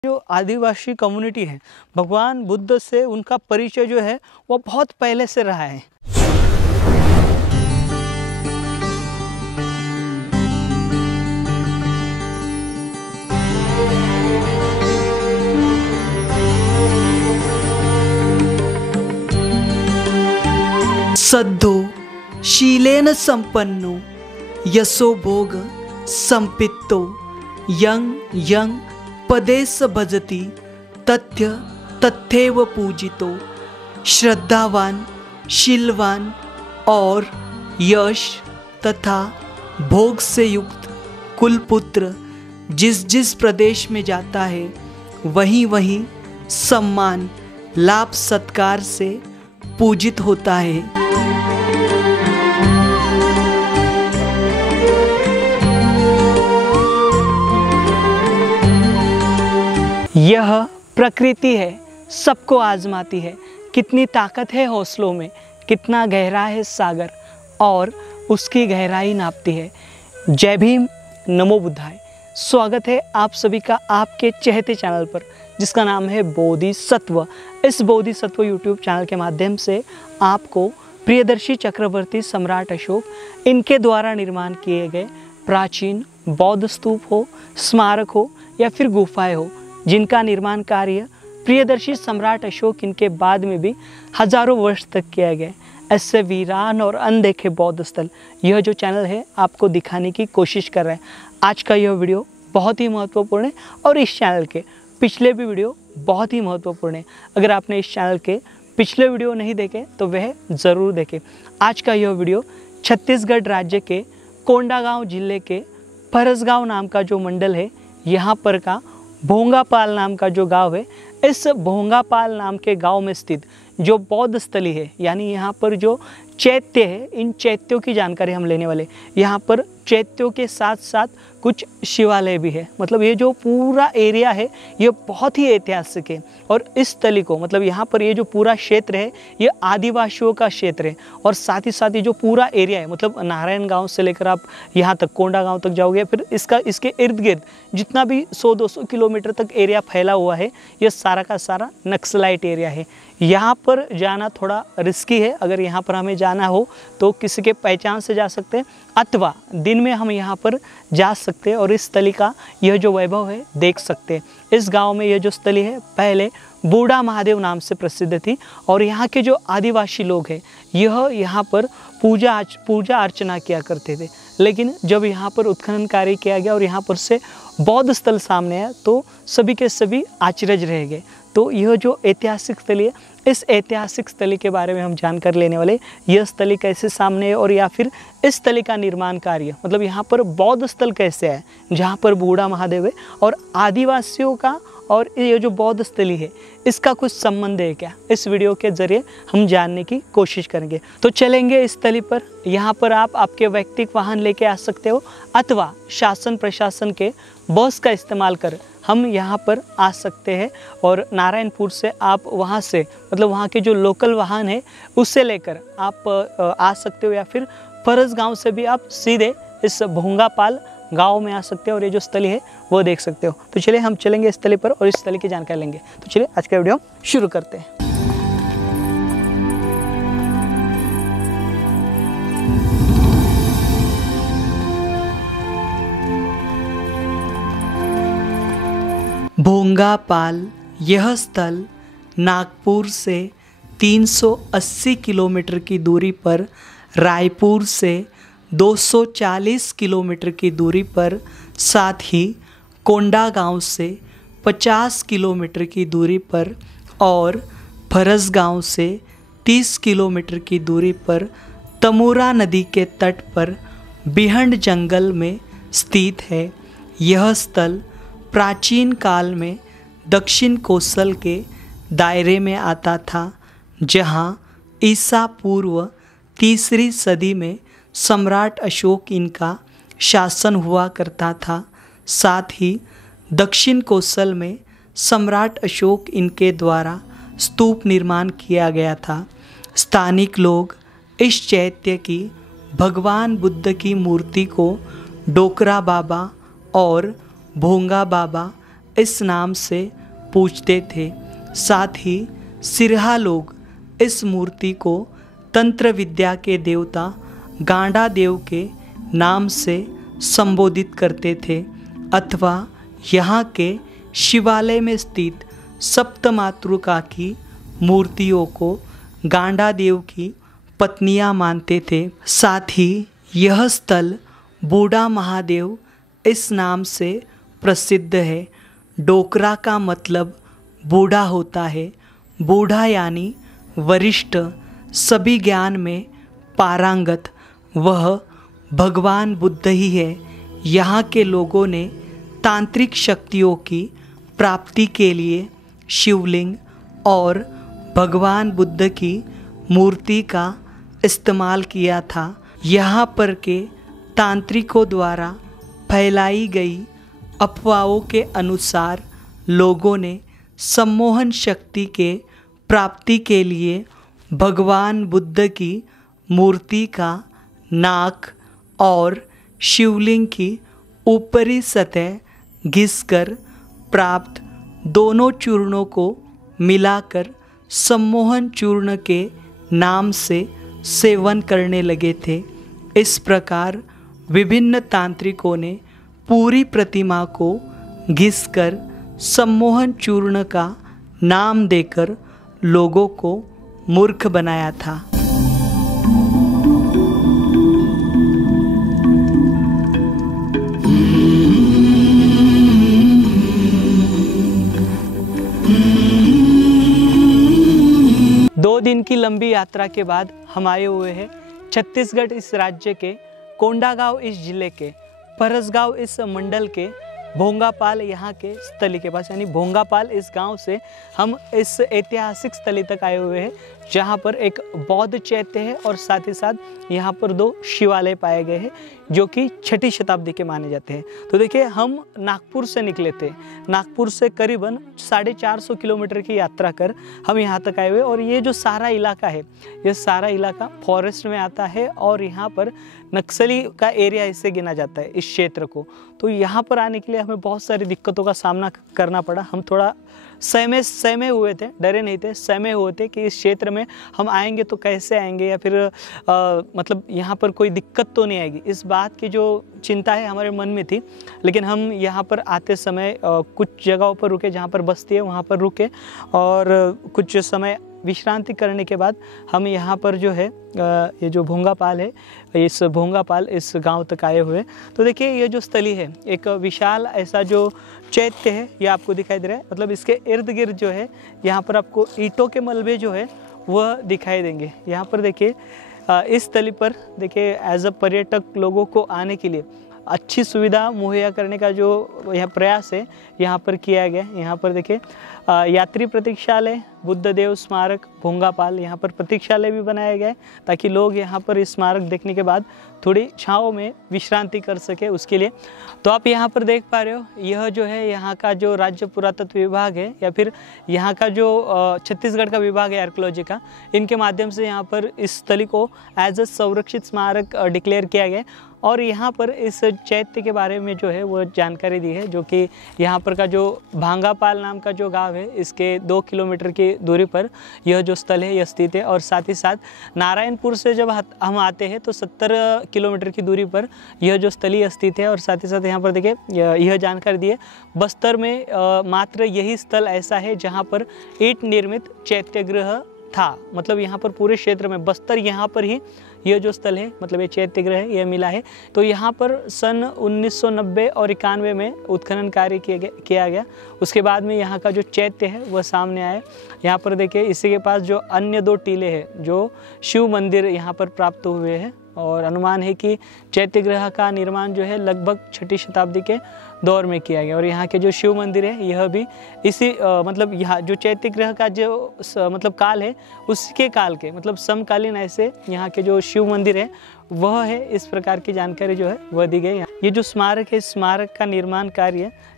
जो आदिवासी कम्युनिटी है, भगवान बुद्ध से उनका परिचय जो है वो बहुत पहले से रहा है। सद्धो शीलेन संपन्नो यशो भोग संपित्तो यं यं पदेस भजति तथ्य तथैव पूजितो। श्रद्धावान, शीलवान और यश तथा भोग से युक्त कुलपुत्र जिस जिस प्रदेश में जाता है वहीं वहीं सम्मान लाभ सत्कार से पूजित होता है। यह प्रकृति है, सबको आजमाती है। कितनी ताकत है हौसलों में, कितना गहरा है सागर और उसकी गहराई नापती है। जय भीम, नमो बुद्धाय। स्वागत है आप सभी का आपके चहेते चैनल पर जिसका नाम है बोधिसत्व। इस बोधिसत्व यूट्यूब चैनल के माध्यम से आपको प्रियदर्शी चक्रवर्ती सम्राट अशोक इनके द्वारा निर्माण किए गए प्राचीन बौद्ध स्तूप हो, स्मारक हो या फिर गुफाएं हो, जिनका निर्माण कार्य प्रियदर्शी सम्राट अशोक इनके बाद में भी हजारों वर्ष तक किया गया, ऐसे वीरान और अनदेखे बौद्ध स्थल यह जो चैनल है आपको दिखाने की कोशिश कर रहा है। आज का यह वीडियो बहुत ही महत्वपूर्ण है और इस चैनल के पिछले भी वीडियो बहुत ही महत्वपूर्ण है। अगर आपने इस चैनल के पिछले वीडियो नहीं देखे तो वह ज़रूर देखें। आज का यह वीडियो छत्तीसगढ़ राज्य के कोंडागांव जिले के फरसगांव नाम का जो मंडल है, यहाँ पर का भोंगापाल नाम का जो गांव है, इस भोंगापाल नाम के गांव में स्थित जो बौद्ध स्थली है, यानी यहाँ पर जो चैत्य है, इन चैत्यों की जानकारी हम लेने वाले। यहाँ पर चैत्यों के साथ साथ कुछ शिवालय भी है। मतलब ये जो पूरा एरिया है ये बहुत ही ऐतिहासिक है और इस स्थली को मतलब यहाँ पर ये जो पूरा क्षेत्र है ये आदिवासियों का क्षेत्र है। और साथ ही ये जो पूरा एरिया है मतलब नारायण गांव से लेकर आप यहाँ तक कोंडा गांव तक जाओगे, फिर इसके इर्द गिर्द जितना भी 100-200 किलोमीटर तक एरिया फैला हुआ है ये सारा का सारा नक्सलाइट एरिया है। यहाँ पर जाना थोड़ा रिस्की है। अगर यहाँ पर हमें जाना हो तो किसी के पहचान से जा सकते हैं अथवा दिन में हम यहाँ पर जा सकते हैं और इस स्थली का यह जो वैभव है देख सकते हैं। इस गांव में यह जो स्थली है पहले बूढ़ा महादेव नाम से प्रसिद्ध थी और यहाँ के जो आदिवासी लोग हैं यह यहाँ पर पूजा अर्चना किया करते थे। लेकिन जब यहाँ पर उत्खनन कार्य किया गया और यहाँ पर से बौद्ध स्थल सामने आया तो सभी के सभी आश्चर्य रह गए। तो यह जो ऐतिहासिक स्थली है, इस ऐतिहासिक स्थली के बारे में हम जानकर लेने वाले। यह स्थली कैसे सामने है और या फिर इस स्थली का निर्माण कार्य मतलब यहाँ पर बौद्ध स्थल कैसे है जहाँ पर बूढ़ा महादेव है और आदिवासियों का और ये जो बौद्ध स्थली है इसका कुछ संबंध है क्या, इस वीडियो के जरिए हम जानने की कोशिश करेंगे। तो चलेंगे इस स्थली पर। यहाँ पर आप आपके व्यक्तिगत वाहन लेके आ सकते हो अथवा शासन प्रशासन के बस का इस्तेमाल कर हम यहाँ पर आ सकते हैं और नारायणपुर से आप वहाँ से मतलब वहाँ के जो लोकल वाहन है उससे लेकर आप आ सकते हो या फिर फरसगांव से भी आप सीधे इस भोंगापाल गांव में आ सकते हो और ये जो स्थली है वो देख सकते हो। तो चलिए हम चलेंगे इस स्थली पर और इस स्थली की जानकारी लेंगे। तो चलिए आज का वीडियो शुरू करते हैं। भोंगापाल यह स्थल नागपुर से 380 किलोमीटर की दूरी पर, रायपुर से 240 किलोमीटर की दूरी पर, साथ ही कोंडागांव से 50 किलोमीटर की दूरी पर और फरसगांव से 30 किलोमीटर की दूरी पर तमोरा नदी के तट पर बिहंड जंगल में स्थित है। यह स्थल प्राचीन काल में दक्षिण कोसल के दायरे में आता था, जहां ईसा पूर्व 3री सदी में सम्राट अशोक इनका शासन हुआ करता था। साथ ही दक्षिण कोसल में सम्राट अशोक इनके द्वारा स्तूप निर्माण किया गया था। स्थानिक लोग इस चैत्य की भगवान बुद्ध की मूर्ति को डोकरा बाबा और भोंगा बाबा इस नाम से पूजते थे। साथ ही सिरहा लोग इस मूर्ति को तंत्र विद्या के देवता गांडा देव के नाम से संबोधित करते थे अथवा यहाँ के शिवालय में स्थित सप्तमातृका की मूर्तियों को गांडा देव की पत्नियां मानते थे। साथ ही यह स्थल बूढ़ा महादेव इस नाम से प्रसिद्ध है। डोकरा का मतलब बूढ़ा होता है। बूढ़ा यानी वरिष्ठ, सभी ज्ञान में पारंगत, वह भगवान बुद्ध ही है। यहाँ के लोगों ने तांत्रिक शक्तियों की प्राप्ति के लिए शिवलिंग और भगवान बुद्ध की मूर्ति का इस्तेमाल किया था। यहाँ पर के तांत्रिकों द्वारा फैलाई गई अफवाहों के अनुसार लोगों ने सम्मोहन शक्ति के प्राप्ति के लिए भगवान बुद्ध की मूर्ति का नाक और शिवलिंग की ऊपरी सतह घिसकर प्राप्त दोनों चूर्णों को मिलाकर सम्मोहन चूर्ण के नाम से सेवन करने लगे थे। इस प्रकार विभिन्न तांत्रिकों ने पूरी प्रतिमा को घिसकर सम्मोहन चूर्ण का नाम देकर लोगों को मूर्ख बनाया था। दो दिन की लंबी यात्रा के बाद हम आए हुए हैं छत्तीसगढ़ इस राज्य के कोंडागांव इस जिले के परसगांव इस मंडल के भोंगापाल यहाँ के स्थली के पास, यानी भोंगापाल इस गांव से हम इस ऐतिहासिक स्थली तक आए हुए हैं जहाँ पर एक बौद्ध चैत्य है और साथ ही साथ यहाँ पर दो शिवालय पाए गए हैं जो कि 6ठी शताब्दी के माने जाते हैं। तो देखिए, हम नागपुर से निकले थे। नागपुर से करीबन 450 किलोमीटर की यात्रा कर हम यहाँ तक आए हुए और ये जो सारा इलाका है, ये सारा इलाका फॉरेस्ट में आता है और यहाँ पर नक्सली का एरिया इससे गिना जाता है इस क्षेत्र को। तो यहाँ पर आने के लिए हमें बहुत सारी दिक्कतों का सामना करना पड़ा। हम थोड़ा सहमे हुए थे, डरे नहीं थे, सहमे हुए थे कि इस क्षेत्र में हम आएंगे तो कैसे आएंगे या फिर मतलब यहाँ पर कोई दिक्कत तो नहीं आएगी। इस बात की जो चिंता है हमारे मन में थी। लेकिन हम यहाँ पर आते समय कुछ जगहों पर रुके जहाँ पर बस्ती है, वहाँ पर रुके और कुछ समय विश्रांति करने के बाद हम यहाँ पर जो है ये जो भोंगापाल है, इस भोंगापाल इस गांव तक आए हुए। तो देखिए, ये जो स्थली है, एक विशाल ऐसा जो चैत्य है, ये आपको दिखाई दे रहा है। मतलब इसके इर्द गिर्द जो है यहाँ पर आपको ईंटों के मलबे जो है वह दिखाई देंगे। यहाँ पर देखिए, इस स्थली पर देखिए एज अ पर्यटक लोगों को आने के लिए अच्छी सुविधा मुहैया करने का जो यह प्रयास है यहाँ पर किया गया। यहाँ पर देखिए यात्री प्रतीक्षालय, बुद्ध देव स्मारक भोंगापाल, यहाँ पर प्रतीक्षालय भी बनाया गया है ताकि लोग यहाँ पर इस स्मारक देखने के बाद थोड़ी छाँव में विश्रांति कर सके उसके लिए। तो आप यहाँ पर देख पा रहे हो, यह जो है यहाँ का जो राज्य पुरातत्व विभाग है या फिर यहाँ का जो छत्तीसगढ़ का विभाग है आर्कियोलॉजी का, इनके माध्यम से यहाँ पर इस स्थली को एज अ संरक्षित स्मारक डिक्लेयर किया गया है। और यहाँ पर इस चैत्य के बारे में जो है वो जानकारी दी है, जो कि यहाँ पर का जो भांगापाल नाम का जो गांव है, इसके 2 किलोमीटर की दूरी पर यह जो स्थल है यह स्थित है। और साथ ही साथ नारायणपुर से जब हम आते हैं तो 70 किलोमीटर की दूरी पर यह जो स्थली स्थित है। और साथ ही साथ यहाँ पर देखिए यह जानकारी दी है, बस्तर में मात्र यही स्थल ऐसा है जहाँ पर ईंट निर्मित चैत्यगृह था। मतलब यहाँ पर पूरे क्षेत्र में बस्तर यहाँ पर ही यह जो स्थल है, मतलब ये चैत्यगृह है, यह मिला है। तो यहाँ पर सन 1990 और 91 में उत्खनन कार्य किया गया। उसके बाद में यहाँ का जो चैत्य है वह सामने आया। यहाँ पर देखिए, इसी के पास जो अन्य 2 टीले हैं जो शिव मंदिर यहाँ पर प्राप्त हुए हैं और अनुमान है कि चैत्यगृह का निर्माण जो है लगभग 6ठी शताब्दी के दौर में किया गया। और यहाँ के जो शिव मंदिर है यह भी इसी मतलब यहाँ जो चैत्यगृह का जो मतलब काल है उसके काल के मतलब समकालीन ऐसे यहाँ के जो शिव मंदिर है वह है। इस प्रकार की जानकारी जो है वह दी गई। ये जो स्मारक है, स्मारक का निर्माण कार्य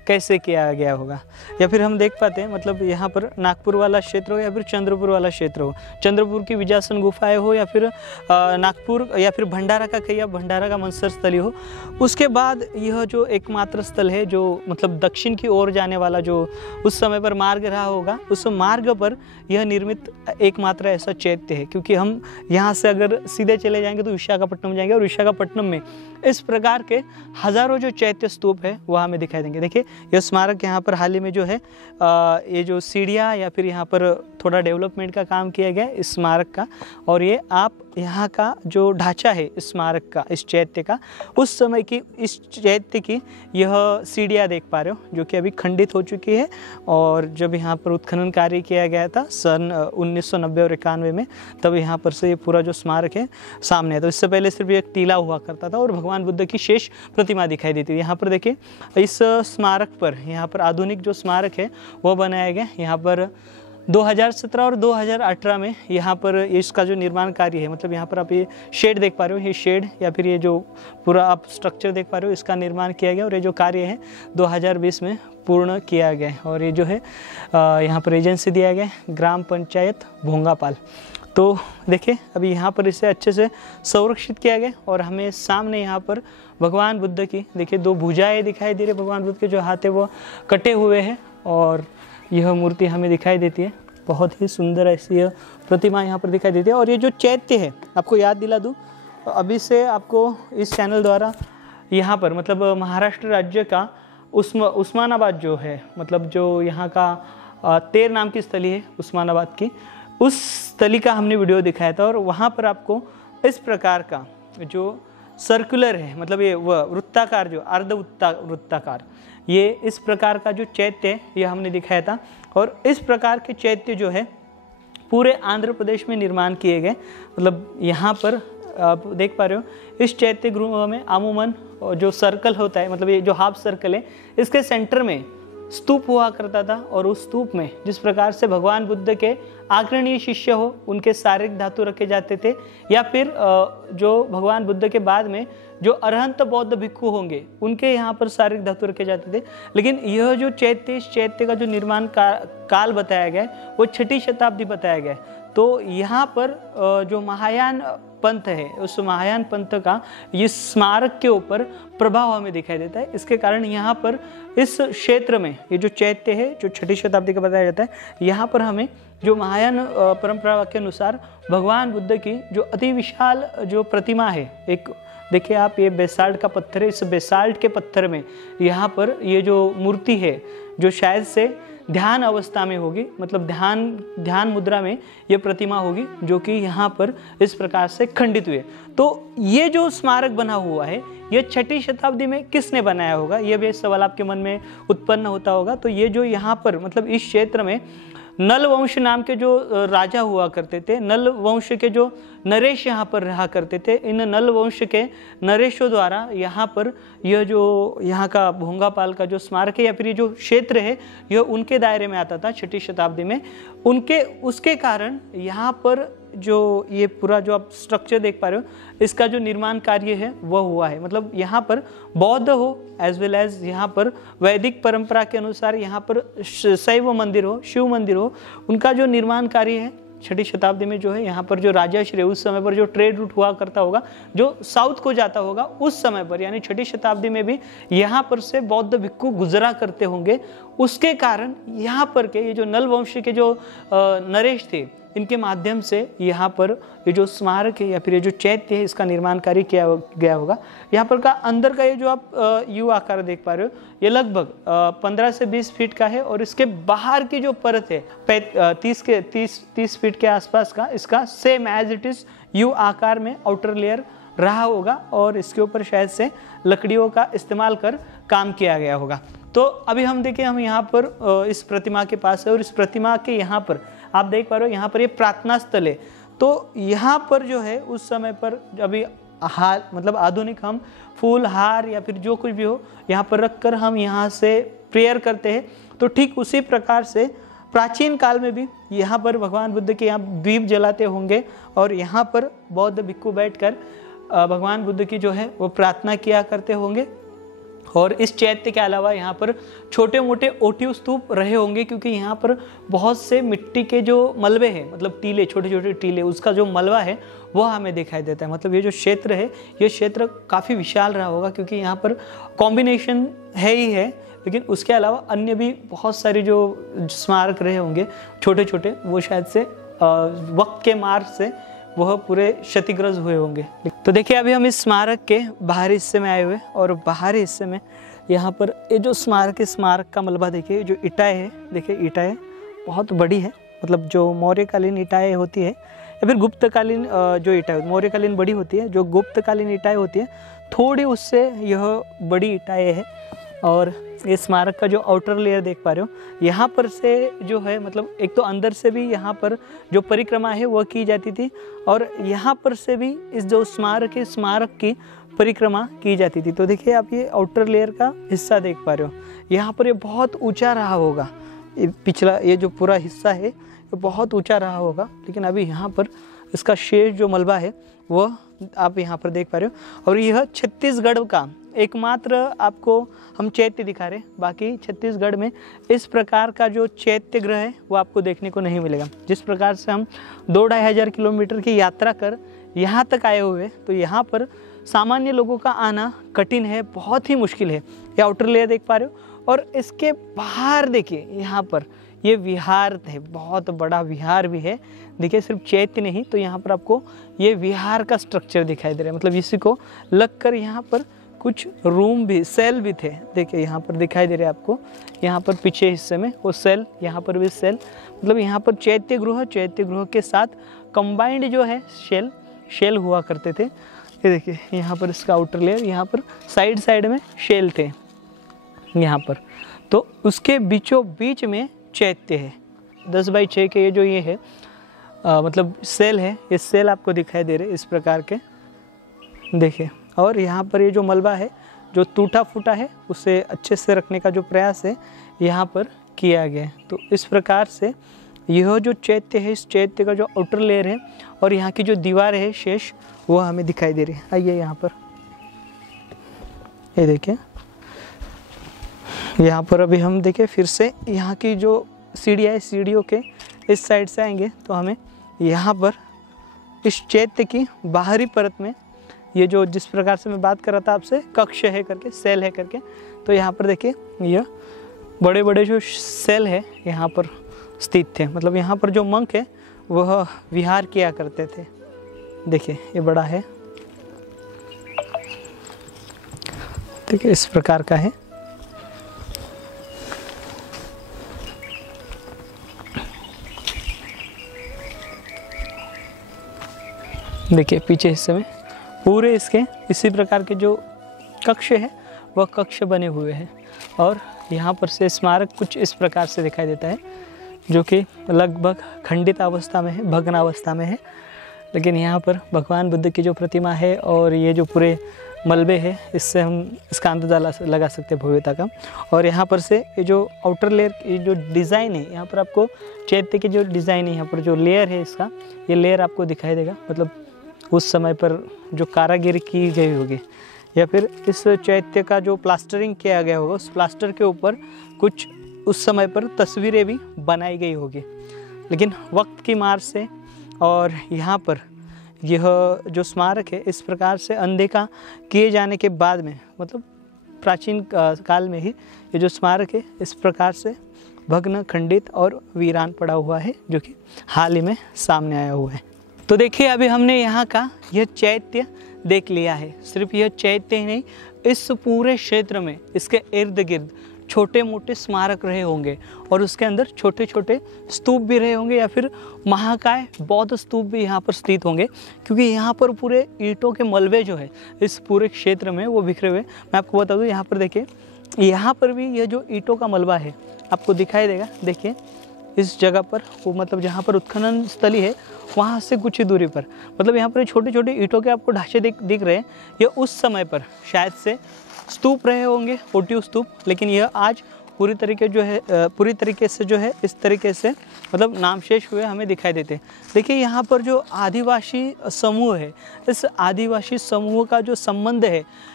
कैसे किया गया होगा। या फिर हम देख पाते हैं मतलब यहाँ पर नागपुर वाला क्षेत्र हो या फिर चंद्रपुर वाला क्षेत्र हो, चंद्रपुर की विजासन गुफाएं हो या फिर नागपुर या फिर भंडारा का कहिया, भंडारा का मंसर स्थली हो। उसके बाद यह जो एकमात्र स्थल है जो मतलब दक्षिण की ओर जाने वाला जो उस समय पर मार्ग रहा होगा, उस मार्ग पर यह निर्मित एकमात्र ऐसा चैत्य है। क्योंकि हम यहाँ से अगर सीधे चले जाएंगे तो विशाखापट्टनम जाएंगे और विशाखापट्टनम में इस प्रकार के हजारों जो चैत्य स्तूप है वह हमें दिखाई देंगे। देखिए यह स्मारक यहाँ पर हाल ही में जो है ये जो सीढ़ियाँ या फिर यहाँ पर थोड़ा डेवलपमेंट का काम किया गया है इस स्मारक का। और ये आप यहाँ का जो ढांचा है इस स्मारक का, इस चैत्य का, उस समय की इस चैत्य की यह सीढ़ियाँ देख पा रहे हो जो कि अभी खंडित हो चुकी है। और जब यहाँ पर उत्खनन कार्य किया गया था सन 1990 और 91 में, तब यहाँ पर से ये पूरा जो स्मारक है सामने है। तो इससे पहले सिर्फ एक टीला हुआ करता था और भगवान बुद्ध की शेष प्रतिमा दिखाई देती थी। यहाँ पर देखिए इस स्मारक पर, यहाँ पर आधुनिक जो स्मारक है वो बनाया गया। यहाँ पर 2017 और 2018 में यहाँ पर इसका जो निर्माण कार्य है, मतलब यहाँ पर आप ये शेड देख पा रहे हो, ये शेड या फिर ये जो पूरा आप स्ट्रक्चर देख पा रहे हो, इसका निर्माण किया गया और ये जो कार्य है 2020 में पूर्ण किया गया है। और ये जो है यहाँ पर एजेंसी दिया गया है ग्राम पंचायत भोंगापाल। तो देखिए अभी यहाँ पर इसे अच्छे से संरक्षित किया गया और हमें सामने यहाँ पर भगवान बुद्ध की देखिए 2 भुजाएं दिखाई दे रही है। भगवान बुद्ध के जो हाथ है वो कटे हुए हैं और यह मूर्ति हमें दिखाई देती है। बहुत ही सुंदर ऐसी यह प्रतिमा यहाँ पर दिखाई देती है। और ये जो चैत्य है, आपको याद दिला दूँ, अभी से आपको इस चैनल द्वारा यहाँ पर मतलब महाराष्ट्र राज्य का उस्मानाबाद जो है, मतलब जो यहाँ का तेर नाम की स्थली है उस्मानाबाद की, उस स्थली का हमने वीडियो दिखाया था। और वहाँ पर आपको इस प्रकार का जो सर्कुलर है, मतलब ये वृत्ताकार, जो वृत्ताकार, ये इस प्रकार का जो चैत्य है ये हमने दिखाया था। और इस प्रकार के चैत्य जो है पूरे आंध्र प्रदेश में निर्माण किए गए। मतलब यहाँ पर आप देख पा रहे हो इस चैत्य गृह में अमूमन जो सर्कल होता है, मतलब ये जो हाफ सर्कल है, इसके सेंटर में स्तूप हुआ करता था। और उस स्तूप में जिस प्रकार से भगवान बुद्ध के आग्रणीय शिष्य हो उनके शारीरिक धातु रखे जाते थे, या फिर जो भगवान बुद्ध के बाद में जो अरहंत बौद्ध भिक्खु होंगे उनके यहाँ पर शारीरिक धातु रखे जाते थे। लेकिन यह जो चैत्य, इस चैत्य का जो निर्माण काल बताया गया है वो 6ठी शताब्दी बताया गया है। तो यहाँ पर जो महायान पंथ है, उस महायान पंथ का इस स्मारक के ऊपर प्रभाव हमें दिखाई देता है। इसके कारण यहाँ पर इस क्षेत्र में ये जो चैत्य है जो 6ठी शताब्दी का बताया जाता है, यहाँ पर हमें जो महायान परंपरा के अनुसार भगवान बुद्ध की जो अति विशाल जो प्रतिमा है, एक देखिए आप, ये बेसाल्ट का पत्थर है, इस बेसाल्ट के पत्थर में यहाँ पर ये जो मूर्ति है जो शायद से ध्यान अवस्था में होगी, मतलब ध्यान मुद्रा में ये प्रतिमा होगी जो कि यहाँ पर इस प्रकार से खंडित हुए। तो ये जो स्मारक बना हुआ है ये 6ठी शताब्दी में किसने बनाया होगा, ये भी सवाल आपके मन में उत्पन्न होता होगा। तो ये जो यहाँ पर मतलब इस क्षेत्र में नल वंश नाम के जो राजा हुआ करते थे, नल वंश के जो नरेश यहाँ पर रहा करते थे, इन नल वंश के नरेशों द्वारा यहाँ पर यह जो यहाँ का भोंगापाल का जो स्मारक है या फिर ये जो क्षेत्र है यह उनके दायरे में आता था 6ठी शताब्दी में। उसके कारण यहाँ पर जो ये पूरा जो आप स्ट्रक्चर देख पा रहे हो, इसका जो निर्माण कार्य है वह हुआ है। मतलब यहाँ पर बौद्ध हो एज वेल एज यहाँ पर वैदिक परंपरा के अनुसार यहाँ पर शैव मंदिर हो, शिव मंदिर हो, उनका जो निर्माण कार्य है 6ठी शताब्दी में जो है यहाँ पर जो राजाश्रय उस समय पर जो ट्रेड रूट हुआ करता होगा जो साउथ को जाता होगा उस समय पर, यानी 6ठी शताब्दी में भी यहाँ पर से बौद्ध भिक्खु गुजरा करते होंगे। उसके कारण यहाँ पर के ये जो नल वंश के जो नरेश थे, इनके माध्यम से यहाँ पर ये जो स्मारक है या फिर ये जो चैत्य है इसका निर्माण कार्य किया गया होगा। यहाँ पर का अंदर का ये जो आप यू आकार देख पा रहे हो ये लगभग 15 से 20 फीट का है। और इसके बाहर की जो परत है 30 फीट के आसपास का, इसका same as it is U आकार में आउटर लेयर रहा होगा और इसके ऊपर शायद से लकड़ियों का इस्तेमाल कर काम किया गया होगा। तो अभी हम देखें, हम यहाँ पर इस प्रतिमा के पास है और इस प्रतिमा के यहाँ पर आप देख पा रहे हो यहाँ पर ये प्रार्थना स्थल है। तो यहाँ पर जो है उस समय पर अभी हाल मतलब आधुनिक हम फूल हार या फिर जो कुछ भी हो यहाँ पर रख कर हम यहाँ से प्रेयर करते हैं। तो ठीक उसी प्रकार से प्राचीन काल में भी यहाँ पर भगवान बुद्ध के यहाँ दीप जलाते होंगे और यहाँ पर बौद्ध भिक्खु बैठकर भगवान बुद्ध की जो है वो प्रार्थना किया करते होंगे। और इस चैत्य के अलावा यहाँ पर छोटे मोटे ओटिव स्तूप रहे होंगे, क्योंकि यहाँ पर बहुत से मिट्टी के जो मलबे हैं, मतलब टीले, छोटे छोटे टीले, उसका जो मलबा है वह हमें दिखाई देता है। मतलब ये जो क्षेत्र है, ये क्षेत्र काफ़ी विशाल रहा होगा, क्योंकि यहाँ पर कॉम्बिनेशन है ही है, लेकिन उसके अलावा अन्य भी बहुत सारे जो स्मारक रहे होंगे छोटे छोटे, वो शायद से वक्त के मार से वह पूरे क्षतिग्रस्त हुए होंगे। तो देखिए अभी हम इस स्मारक के बाहरी हिस्से में आए हुए, और बाहरी हिस्से में यहाँ पर ये जो स्मारक है, स्मारक का मलबा देखिए, जो ईंटें है, देखिए ईंटें बहुत बड़ी है, मतलब जो मौर्यकालीन ईंटें होती है या फिर गुप्तकालीन जो ईंटें, मौर्यकालीन बड़ी होती है, जो गुप्तकालीन ईंटें होती है थोड़ी उससे यह बड़ी ईंटें है। और ये स्मारक का जो आउटर लेयर देख पा रहे हो, यहाँ पर से जो है, मतलब एक तो अंदर से भी यहाँ पर जो परिक्रमा है वह की जाती थी, और यहाँ पर से भी इस जो स्मारक है, स्मारक की परिक्रमा की जाती थी। तो देखिए आप ये आउटर लेयर का हिस्सा देख पा रहे हो, यहाँ पर ये बहुत ऊंचा रहा होगा, पिछला ये जो पूरा हिस्सा है ये बहुत ऊंचा रहा होगा, लेकिन अभी यहाँ पर इसका शेष जो मलबा है वह आप यहाँ पर देख पा रहे हो। और यह छत्तीसगढ़ का एकमात्र आपको हम चैत्य दिखा रहे, बाकी छत्तीसगढ़ में इस प्रकार का जो चैत्य गृह है वो आपको देखने को नहीं मिलेगा। जिस प्रकार से हम 2-2.5 किलोमीटर की यात्रा कर यहाँ तक आए हुए, तो यहाँ पर सामान्य लोगों का आना कठिन है, बहुत ही मुश्किल है। ये आउटर लेयर देख पा रहे हो, और इसके बाहर देखिए यहाँ पर ये विहार है, बहुत बड़ा विहार भी है। देखिए सिर्फ चैत्य नहीं, तो यहाँ पर आपको ये विहार का स्ट्रक्चर दिखाई दे रहा है, मतलब इसी को लगकर यहाँ पर कुछ रूम भी, सेल भी थे। देखिए यहाँ पर दिखाई दे रहे हैं आपको, यहाँ पर पीछे हिस्से में वो सेल, यहाँ पर भी सेल, मतलब यहाँ पर चैत्य गृह के साथ कंबाइंड जो है शेल हुआ करते थे। ये देखिए यहाँ पर इसका आउटर लेयर, यहाँ पर साइड में शेल थे यहाँ पर, तो उसके बीचों बीच में चैत्य है। 10x6 के ये है मतलब सेल है, ये सेल आपको दिखाई दे रहे इस प्रकार के, देखिए। और यहाँ पर ये जो मलबा है जो टूटा फूटा है, उसे अच्छे से रखने का जो प्रयास है यहाँ पर किया गया है। तो इस प्रकार से यह जो चैत्य है, इस चैत्य का जो आउटर लेयर है और यहाँ की जो दीवार है शेष, वो हमें दिखाई दे रही है। आइए यहाँ पर, ये देखिए यहाँ पर अभी हम देखें फिर से यहाँ की जो सीढ़ियाँ है, सीढ़ियों के इस साइड से आएंगे तो हमें यहाँ पर इस चैत्य की बाहरी परत में ये जो जिस प्रकार से मैं बात कर रहा था आपसे, कक्ष है करके, सेल है करके, तो यहाँ पर देखिए यह बड़े बड़े जो सेल है यहाँ पर स्थित थे। मतलब यहाँ पर जो मंक है वह विहार किया करते थे। देखिए ये बड़ा है, देखिए इस प्रकार का है। देखिए पीछे हिस्से में पूरे इसके इसी प्रकार के जो कक्ष है वह कक्ष बने हुए हैं, और यहाँ पर से स्मारक कुछ इस प्रकार से दिखाई देता है, जो कि लगभग खंडित अवस्था में है, भग्न अवस्था में है। लेकिन यहाँ पर भगवान बुद्ध की जो प्रतिमा है और ये जो पूरे मलबे है, इससे हम इसका अंदाजा लगा सकते हैं भव्यता का। और यहाँ पर से ये जो आउटर लेयर, ये जो डिज़ाइन है, यहाँ पर आपको चैत्य की जो डिज़ाइन है, यहाँ पर जो लेयर है इसका, ये लेयर आपको दिखाई देगा। मतलब उस समय पर जो कारागिरी की गई होगी, या फिर इस चैत्य का जो प्लास्टरिंग किया गया होगा, उस प्लास्टर के ऊपर कुछ उस समय पर तस्वीरें भी बनाई गई होगी। लेकिन वक्त की मार से और यहाँ पर यह जो स्मारक है इस प्रकार से अनदेखा किए जाने के बाद में, मतलब प्राचीन काल में ही ये जो स्मारक है इस प्रकार से भग्न, खंडित और वीरान पड़ा हुआ है, जो कि हाल ही में सामने आया हुआ है। तो देखिए अभी हमने यहाँ का यह चैत्य देख लिया है। सिर्फ यह चैत्य ही नहीं, इस पूरे क्षेत्र में इसके इर्द गिर्द छोटे मोटे स्मारक रहे होंगे, और उसके अंदर छोटे छोटे स्तूप भी रहे होंगे, या फिर महाकाय बौद्ध स्तूप भी यहाँ पर स्थित होंगे, क्योंकि यहाँ पर पूरे ईंटों के मलबे जो है इस पूरे क्षेत्र में वो बिखरे हुए। मैं आपको बता दूँ, यहाँ पर देखिए, यहाँ पर भी यह जो ईंटों का मलबा है आपको दिखाई देगा। देखिए इस जगह पर वो, मतलब जहाँ पर उत्खनन स्थली है वहाँ से कुछ ही दूरी पर, मतलब यहाँ पर छोटे छोटे ईंटों के आपको ढांचे दिख रहे हैं। ये उस समय पर शायद से स्तूप रहे होंगे, ओटिव स्तूप, लेकिन यह आज पूरी तरीके से जो है इस तरीके से मतलब नामशेष हुए हमें दिखाई देते हैं। देखिए यहाँ पर जो आदिवासी समूह है, इस आदिवासी समूह का जो संबंध है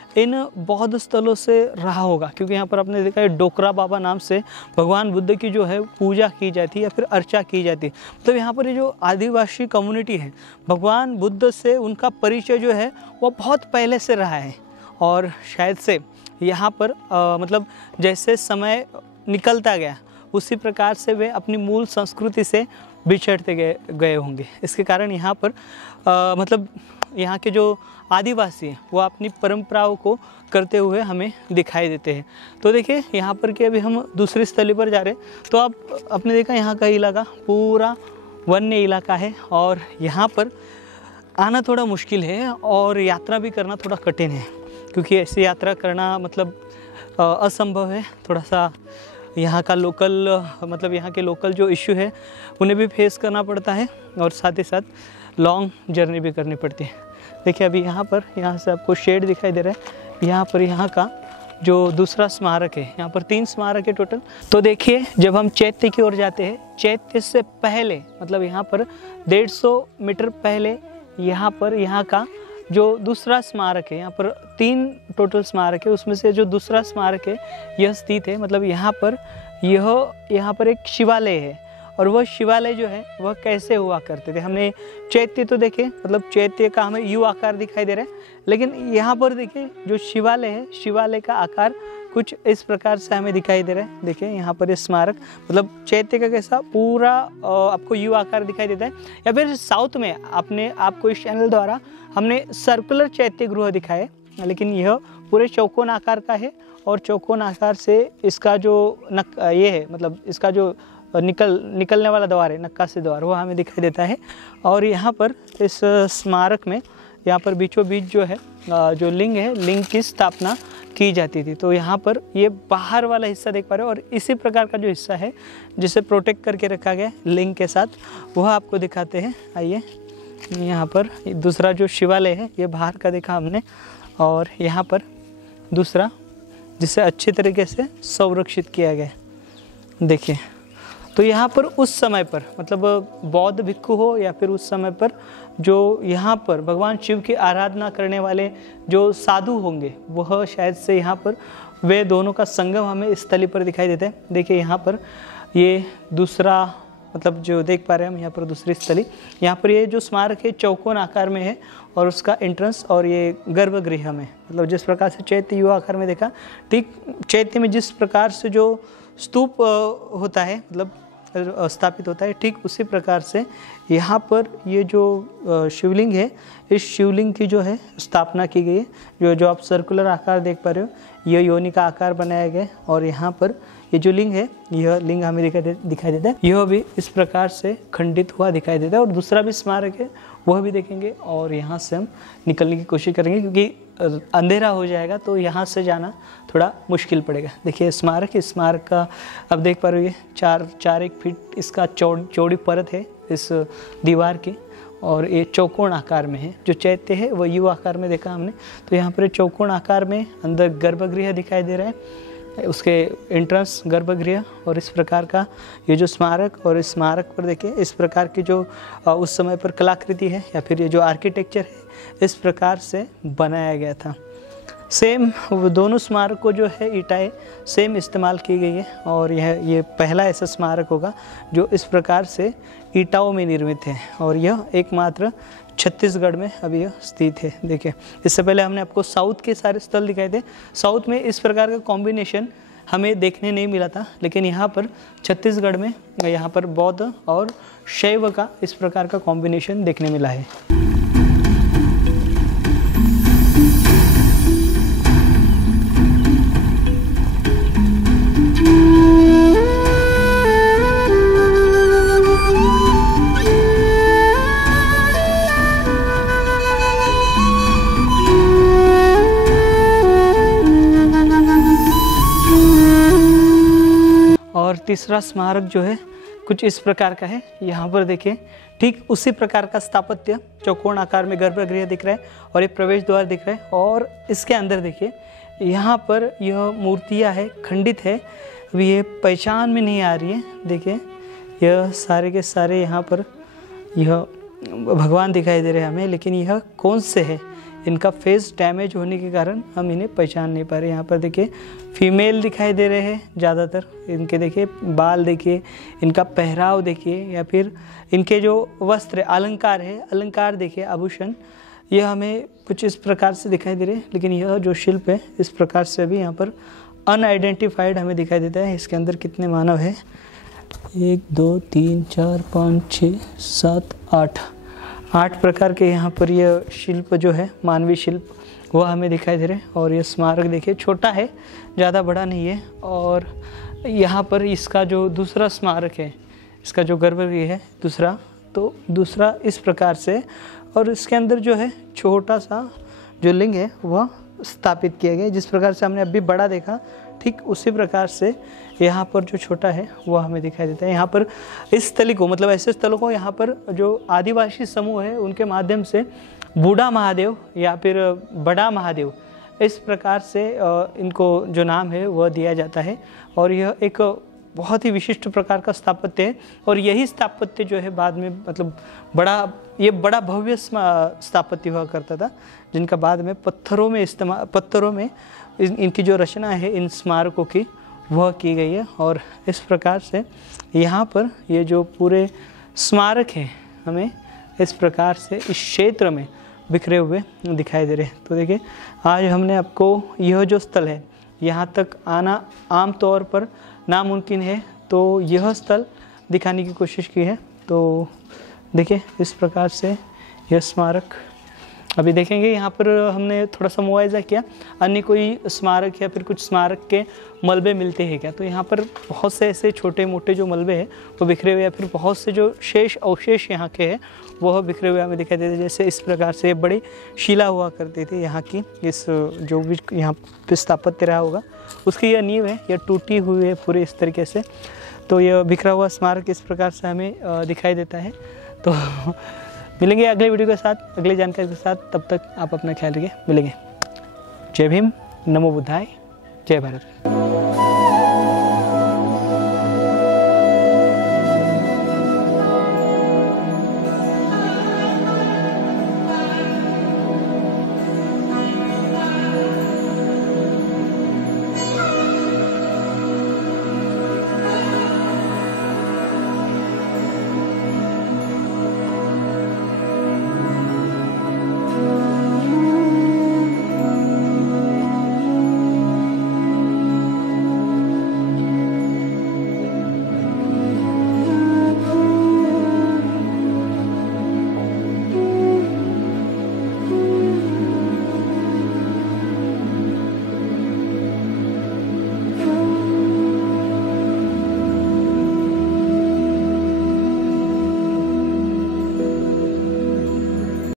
इन बौद्ध स्थलों से रहा होगा, क्योंकि यहाँ पर आपने देखा है डोकरा बाबा नाम से भगवान बुद्ध की जो है पूजा की जाती है या फिर अर्चा की जाती है। तो यहाँ पर ये जो आदिवासी कम्युनिटी है, भगवान बुद्ध से उनका परिचय जो है वो बहुत पहले से रहा है, और शायद से यहाँ पर मतलब जैसे समय निकलता गया उसी प्रकार से वे अपनी मूल संस्कृति से बिछड़ते गए होंगे। इसके कारण यहाँ पर मतलब यहाँ के जो आदिवासी हैं वो अपनी परंपराओं को करते हुए हमें दिखाई देते हैं। तो देखिए यहाँ पर कि अभी हम दूसरी स्थली पर जा रहे हैं, तो आपने देखा यहाँ का इलाका पूरा वन्य इलाका है, और यहाँ पर आना थोड़ा मुश्किल है और यात्रा भी करना थोड़ा कठिन है, क्योंकि ऐसी यात्रा करना मतलब असंभव है। थोड़ा सा यहाँ का लोकल मतलब यहाँ के लोकल जो इश्यू है उन्हें भी फेस करना पड़ता है, और साथ ही साथ लॉन्ग जर्नी भी करनी पड़ती है। देखिए अभी यहाँ से आपको शेड दिखाई दे रहा है, यहाँ पर यहाँ का जो दूसरा स्मारक है, यहाँ पर 3 स्मारक है टोटल। तो देखिए जब हम चैत्य की ओर जाते हैं, चैत्य से पहले मतलब यहाँ पर 150 मीटर पहले यहाँ का जो दूसरा स्मारक है, यहाँ पर 3 टोटल स्मारक है, उसमें से जो दूसरा स्मारक है यह स्थित है। मतलब यहाँ पर एक शिवालय है, और वह शिवालय जो है वह कैसे हुआ करते थे। हमने चैत्य तो देखे, मतलब चैत्य का हमें यू आकार दिखाई दे रहा है, लेकिन यहाँ पर देखिए जो शिवालय है, शिवालय का आकार कुछ इस प्रकार से हमें दिखाई दे रहा है। देखिए यहाँ पर इस स्मारक मतलब चैत्य का कैसा पूरा आपको यू आकार दिखाई देता है, या फिर साउथ में आपको इस चैनल द्वारा हमने सर्कुलर चैत्य गृह दिखाए, लेकिन यह पूरे चौकोन आकार का है, और चौकोन आकार से इसका जो ये है मतलब इसका जो निकलने वाला द्वार है, नक्काशी द्वार, वो हमें दिखाई देता है। और यहाँ पर इस स्मारक में यहाँ पर बीचों बीच जो है जो लिंग है, लिंग की स्थापना की जाती थी। तो यहाँ पर ये बाहर वाला हिस्सा देख पा रहे हो, और इसी प्रकार का जो हिस्सा है जिसे प्रोटेक्ट करके रखा गया लिंग के साथ, वह आपको दिखाते हैं। आइए, यहाँ पर दूसरा जो शिवालय है ये बाहर का देखा हमने, और यहाँ पर दूसरा जिसे अच्छी तरीके से संरक्षित किया गया। देखिए तो यहाँ पर उस समय पर मतलब बौद्ध भिक्खु हो या फिर उस समय पर जो यहाँ पर भगवान शिव की आराधना करने वाले जो साधु होंगे, वह शायद से यहाँ पर वे दोनों का संगम हमें इस स्थली पर दिखाई देता है। देखिए यहाँ पर ये दूसरा मतलब जो देख पा रहे हैं हम यहाँ पर दूसरी स्थली, यहाँ पर ये जो स्मारक है चौकोन आकार में है, और उसका एंट्रेंस और ये गर्भगृह में मतलब जिस प्रकार से चैत्य यू आकार में देखा, ठीक चैत्य में जिस प्रकार से जो स्तूप होता है मतलब स्थापित होता है, ठीक उसी प्रकार से यहाँ पर ये जो शिवलिंग है, इस शिवलिंग की जो है स्थापना की गई है। जो आप सर्कुलर आकार देख पा रहे हो, यह योनि का आकार बनाया गया है, और यहाँ पर ये जो लिंग है, यह लिंग हमें दिखाई देता है, यह भी इस प्रकार से खंडित हुआ दिखाई देता है। और दूसरा भी स्मारक है, वह भी देखेंगे, और यहाँ से हम निकलने की कोशिश करेंगे, क्योंकि अंधेरा हो जाएगा तो यहाँ से जाना थोड़ा मुश्किल पड़ेगा। देखिए स्मारक, इस स्मारक का अब देख पा रहे हो, ये 4 फीट इसका चौड़ी परत है इस दीवार की, और ये चौकोन आकार में है। जो चैत्य है वो यू आकार में देखा हमने, तो यहाँ पर चौकोन आकार में अंदर गर्भगृह दिखाई दे रहा है, उसके एंट्रेंस गर्भगृह, और इस प्रकार का ये जो स्मारक, और इस स्मारक पर देखिए इस प्रकार की जो उस समय पर कलाकृति है या फिर ये जो आर्किटेक्चर है, इस प्रकार से बनाया गया था। सेम दोनों स्मारक को जो है ईंटें सेम इस्तेमाल की गई है, और ये पहला ऐसा स्मारक होगा जो इस प्रकार से ईंटों में निर्मित है, और यह एकमात्र छत्तीसगढ़ में अभी यह स्थित है। देखिए इससे पहले हमने आपको साउथ के सारे स्थल दिखाए थे, साउथ में इस प्रकार का कॉम्बिनेशन हमें देखने नहीं मिला था, लेकिन यहाँ पर छत्तीसगढ़ में यहाँ पर बौद्ध और शैव का इस प्रकार का कॉम्बिनेशन देखने मिला है। और तीसरा स्मारक जो है कुछ इस प्रकार का है। यहाँ पर देखिए ठीक उसी प्रकार का स्थापत्य चौकोन आकार में गर्भगृह दिख रहा है, और एक प्रवेश द्वार दिख रहा है, और इसके अंदर देखिए यहाँ पर यह मूर्तियाँ है, खंडित है, अभी ये पहचान में नहीं आ रही है। देखिए यह सारे के सारे यहाँ पर यह भगवान दिखाई दे रहे हैं हमें, लेकिन यह कौन से है इनका फेस डैमेज होने के कारण हम इन्हें पहचान नहीं पा रहे। यहाँ पर देखिए फीमेल दिखाई दे रहे हैं ज़्यादातर। इनके देखिए बाल देखिए, इनका पहराव देखिए, या फिर इनके जो वस्त्र अलंकार है, अलंकार देखिए, आभूषण, यह हमें कुछ इस प्रकार से दिखाई दे रहे हैं। लेकिन यह जो शिल्प है इस प्रकार से अभी यहाँ पर अनआइडेंटिफाइड हमें दिखाई देता है। इसके अंदर कितने मानव है? 1 2 3 4 5 6 7 8 प्रकार के यहाँ पर यह शिल्प जो है, मानवीय शिल्प, वह हमें दिखाई दे रहे हैं। और यह स्मारक देखिए छोटा है, ज़्यादा बड़ा नहीं है। और यहाँ पर इसका जो दूसरा स्मारक है, इसका जो गर्भगृह है दूसरा, तो दूसरा इस प्रकार से, और इसके अंदर जो है छोटा सा जो लिंग है वह स्थापित किया गया। जिस प्रकार से हमने अभी बड़ा देखा, ठीक उसी प्रकार से यहाँ पर जो छोटा है वह हमें दिखाई देता है। यहाँ पर इस स्थली को, मतलब ऐसे स्थलों को यहाँ पर जो आदिवासी समूह है उनके माध्यम से बूढ़ा महादेव या फिर बड़ा महादेव, इस प्रकार से इनको जो नाम है वह दिया जाता है। और यह एक बहुत ही विशिष्ट प्रकार का स्थापत्य है। और यही स्थापत्य जो है बाद में, मतलब बड़ा भव्य स्थापत्य हुआ करता था, जिनका बाद में पत्थरों में इनकी जो रचना है इन स्मारकों की वह की गई है। और इस प्रकार से यहाँ पर ये जो पूरे स्मारक हैं हमें इस प्रकार से इस क्षेत्र में बिखरे हुए दिखाई दे रहे हैं। तो देखिए आज हमने आपको यह जो स्थल है यहाँ तक आना आम तौर पर नामुमकिन है, तो यह स्थल दिखाने की कोशिश की है। तो देखिए इस प्रकार से यह स्मारक अभी देखेंगे। यहाँ पर हमने थोड़ा सा मुआयजा किया, अन्य कोई स्मारक या फिर कुछ स्मारक के मलबे मिलते हैं क्या, तो यहाँ पर बहुत से ऐसे छोटे मोटे जो मलबे हैं वो बिखरे हुए, या फिर बहुत से जो अवशेष यहाँ के हैं वह बिखरे हुए हमें दिखाई देते हैं। जैसे इस प्रकार से बड़ी शिला हुआ करती थी यहाँ की, इस जो भी यहाँ पे स्थापत्य रहा होगा उसकी यह नींव है, यह टूटी हुई है पूरे इस तरीके से। तो यह बिखरा हुआ स्मारक इस प्रकार से हमें दिखाई देता है। तो मिलेंगे अगले वीडियो के साथ, अगले जानकारी के साथ। तब तक आप अपना ख्याल रखिए, मिलेंगे। जय भीम, नमो बुद्धाय, जय भारत।